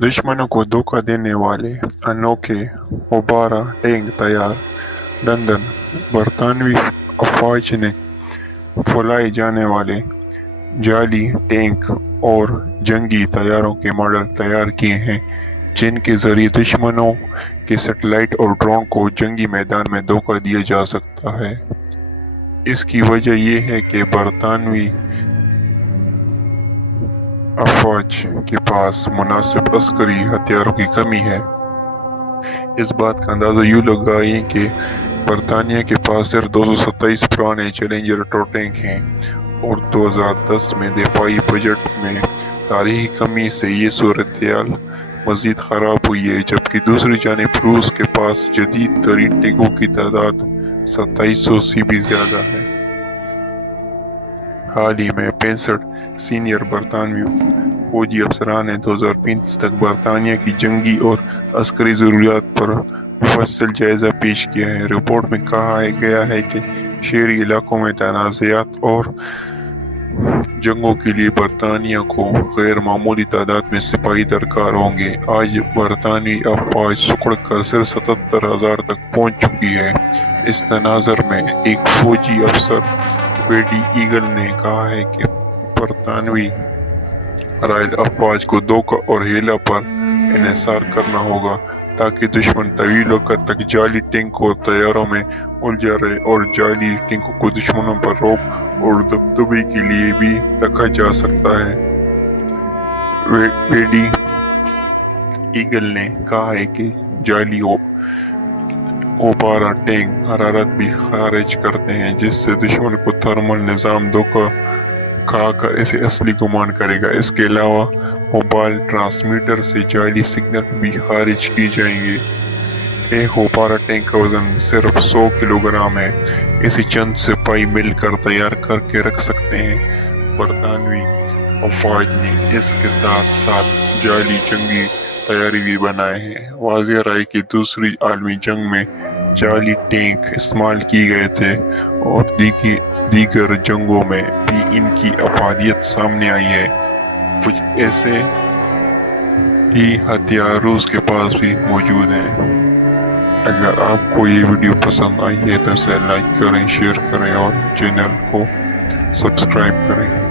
दुश्मनों को धोखा देने वाले अनोखे गुब्बारा टैंक तैयार। लंदन। बरतानवी अफवाज ने फुलाए जाने वाले जाली टैंक और जंगी तैयारों के मॉडल तैयार किए हैं, जिनके जरिए दुश्मनों के सैटेलाइट और ड्रोन को जंगी मैदान में धोखा दिया जा सकता है। इसकी वजह यह है कि बरतानवी अफवाज के पास मुनासिब अस्करी हथियारों की कमी है। इस बात का अंदाजा यूं लगाएं कि बरतानिया के पास सिर्फ 227 पुराने चैलेंजर एटो टैंक हैं और 2010 में दिफाई बजट में तारीखी कमी से ये सूरत-ए-हाल मजीद खराब हुई है, जबकि दूसरी जानिब रूस के पास जदीद तरीन टैंकों की तादाद 2700 से भी ज्यादा है। हाल ही में 65 सीनियर बरतानवी फौजी अफसरान ने 2035 तक बरतानिया की जंगी और अस्करी ज़रूरियात पर मुफस्सिल जायजा पेश किया है। रिपोर्ट में कहा गया है कि शहरी इलाकों में तनाज़ात और जंगों के लिए बरतानिया को गैर मामूली तादाद में सिपाही दरकार होंगे। आज बरतानवी अफवाज सिकुड़ कर सिर्फ 77,000 तक पहुंच चुकी है। इस तनाज़र में एक फौजी अफसर वेडी ईगल ने कहा है कि बरतानवी रॉयल अफवाज को धोखा और हेला पर इन्हिसार करना होगा ताकि दुश्मन तवील वक़्त तक जाली टैंक और तैयारों में उलझा रहे, और जाली टैंकों को दुश्मनों पर रौब और दबदबे के लिए भी रखा जा सकता है। वेडी ईगल ने कहा है कि जाली गुब्बारा टैंक हरारत भी खारिज करते हैं, जिससे दुश्मन को थर्मल निज़ाम धोखा खाकर इसे असली गुमान करेगा। इसके अलावा मोबाइल ट्रांसमीटर से जाली सिग्नल भी खारिज की जाएंगे। एक गुब्बारा टैंक का वजन सिर्फ 100 किलोग्राम है। इसे चंद सिपाही मिलकर तैयार करके रख सकते हैं। बरतानवी अफवाज ने इसके साथ साथ जाली जंगी तैयारी भी बनाए हैं। वाज़ेह रहे कि दूसरी आलमी जंग में जाली टैंक इस्तेमाल किए गए थे और दीगर जंगों में भी इनकी अफादियत सामने आई है। कुछ ऐसे ही हथियार रूस के पास भी मौजूद हैं। अगर आपको ये वीडियो पसंद आई है तो इसे लाइक करें, शेयर करें और चैनल को सब्सक्राइब करें।